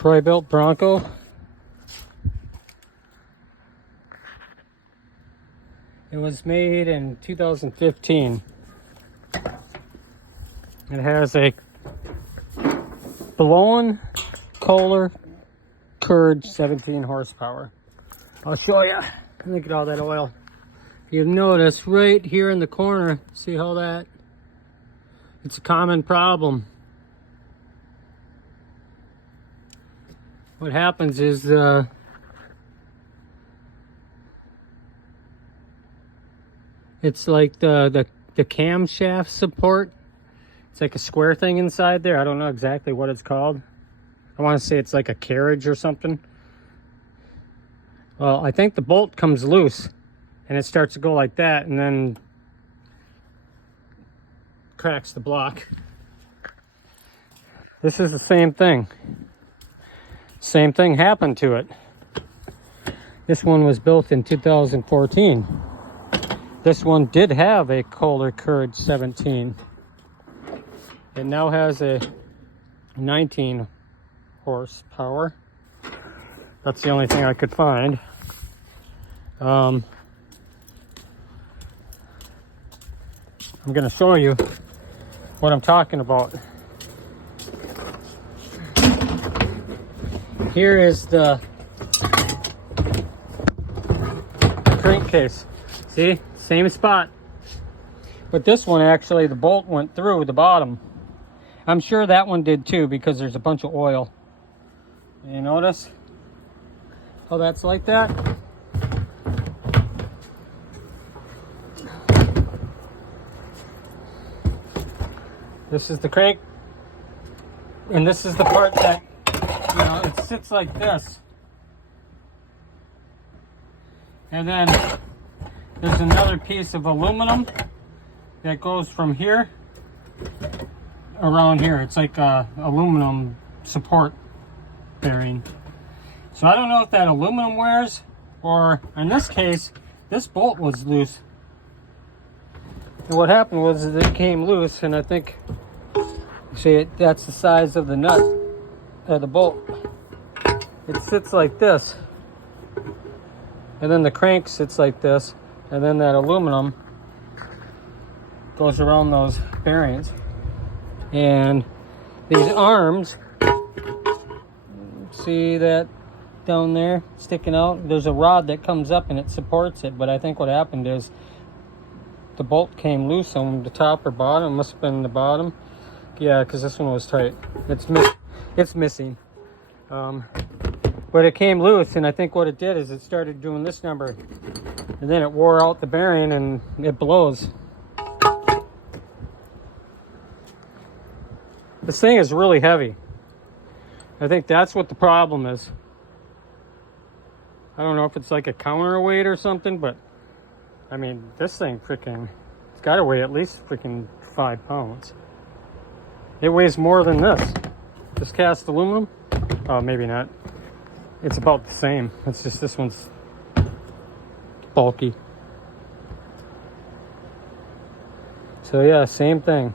Troy-built Bronco. It was made in 2015. It has a blown Kohler Courage 17 horsepower. I'll show you. Look at all that oil. You've noticed right here in the corner, see how that, it's a common problem. What happens is it's like the camshaft support. It's like a square thing inside there. I don't know exactly what it's called. I want to say it's like a carriage or something. Well, I think the bolt comes loose and it starts to go like that and then cracks the block. This is the same thing. Same thing happened to it. This one was built in 2014. This one did have a Kohler Courage 17. It now has a 19 horsepower. That's the only thing I could find. I'm going to show you what I'm talking about. Here is the crankcase. See? Same spot. But this one actually, the bolt went through the bottom. I'm sure that one did too because there's a bunch of oil. You notice how that's like that? This is the crank. And this is the part that, you know, it sits like this. And then there's another piece of aluminum that goes from here around here. It's like a aluminum support bearing. So I don't know if that aluminum wears, or in this case, this bolt was loose. And what happened was it came loose, and I think, see, that's the size of the nut of the bolt. It sits like this, and then the crank sits like this, and then that aluminum goes around those bearings. And these arms, see that down there sticking out? There's a rod that comes up and it supports it, but I think what happened is the bolt came loose on the top or bottom. It must have been the bottom. Yeah, because this one was tight. It's missing. But it came loose, and I think what it did is it started doing this number, and then it wore out the bearing and it blows. This thing is really heavy. I think that's what the problem is. I don't know if it's like a counterweight or something, but I mean, this thing freaking, it's got to weigh at least freaking 5 pounds. It weighs more than this. This cast aluminum? Oh, maybe not. It's about the same. It's just this one's bulky. So yeah, same thing.